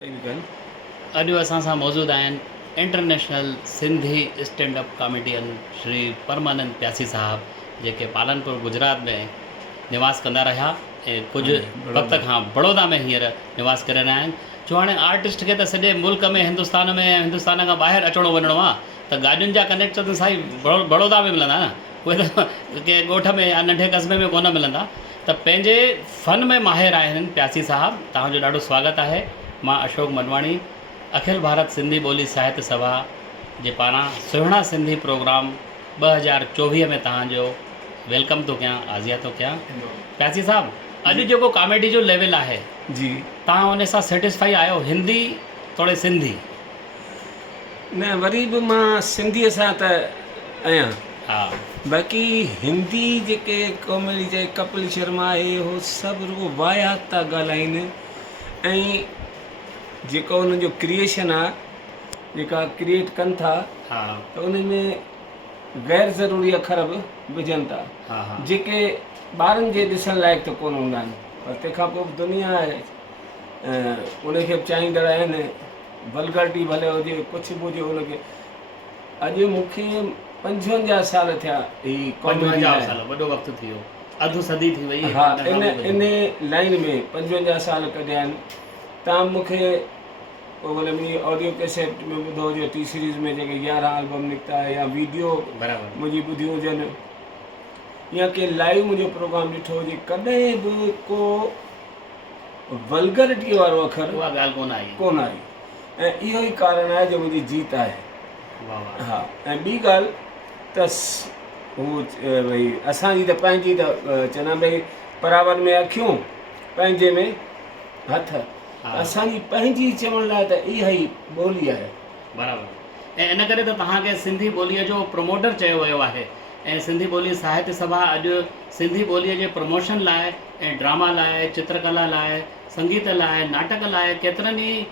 अॼु असां सां मौजूदु आहिनि international Sindhi stand up comedian Shri Parmanand Pyasi sahab, जेके पालनपुर गुजरात में निवास कंदा रहिया ऐं कुझु वक़्त खां बड़ौदा में हींअर निवास करे रहिया आहिनि। छो हाणे आर्टिस्ट खे त सॼे मुल्क में हिंदुस्तान हिंदुस्तान खां ॿाहिरि अचिणो वञिणो आहे, त गाॾियुनि जा कनेक्ट त साईं बड़ौदा में मिलंदा न, उहे त कंहिं ॻोठ में या नंढे कस्बे में कोन मिलंदा। त पंहिंजे फ़न में माहिर आहिनि प्यासी साहब, तव्हांजो ॾाढो स्वागत आहे। मां अशोक मनवाणी, अखिल भारत सिंधी ॿोली साहित्य सभा जे पारां सुहिणा सिंधी प्रोग्राम 2024 में तव्हांजो वेलकम थो कयां, आज़िया थो कयां। प्यासी साहब, अॼु जेको कॉमेडी जो लेवल आहे जी, तव्हां उन सां सेटिस्फाई आहियो? हिंदी थोरे सिंधी न वरी बि मां सिंधीअ सां त आहियां। हा, बाक़ी हिंदी जेके कॉमेडी चाहे कपिल शर्मा आहे, उहो सभु रुॻो वाहियात था ॻाल्हाइनि ऐं जेको उन्हनि जो क्रिएशन आहे, जेका क्रिएट कनि था, हा, त उन में ग़ैर ज़रूरी अखर बि विझनि था, हा, हा, जेके ॿारनि जे ॾिसण लाइक़ु त कोन हूंदा आहिनि, पर तंहिंखां पोइ बि दुनिया उनखे बि चाहींदड़ आहिनि। वल्गरिटी भले हुजे, कुझु बि हुजे उनखे। अॼु मूंखे 55 साल थिया ही कॉमेडी 55 साल, वॾो वक़्तु थी वियो, अधु सदी थी वई। हा, इन लाइन में 55 साल कढिया आहिनि। तव्हां मूंखे भले मुंहिंजी ऑडियो कैसेट में ॿुधो हुजे, टी सीरीज़ में जेके 11 एल्बम निकिता या वीडियो बराबरि मुंहिंजी ॿुधियूं हुजनि, या के लाइव मुंहिंजो प्रोग्राम ॾिठो हुजे, कॾहिं बि को वल्गरिटी वारो अखर उहा ॻाल्हि कोन आई। ऐं इहो ई कारण आहे जो मुंहिंजी जीत आहे। वाह वाह। हा, ऐं ॿी ॻाल्हि त हू भई असांजी त पंहिंजी त चवंदा भई परावर में अखियूं, पंहिंजे में हथ। असांजी पंहिंजी चवण लाइ त इहा ई ॿोली आहे। बराबरि। ऐं इन करे त तव्हांखे सिंधी ॿोलीअ जो प्रमोटर चयो वियो आहे। ऐं सिंधी ॿोली साहित्य सभा अॼु सिंधी ॿोलीअ जे प्रमोशन लाइ ऐं ड्रामा लाइ, चित्रकला लाइ, संगीत लाइ, नाटक लाइ केतिरनि ई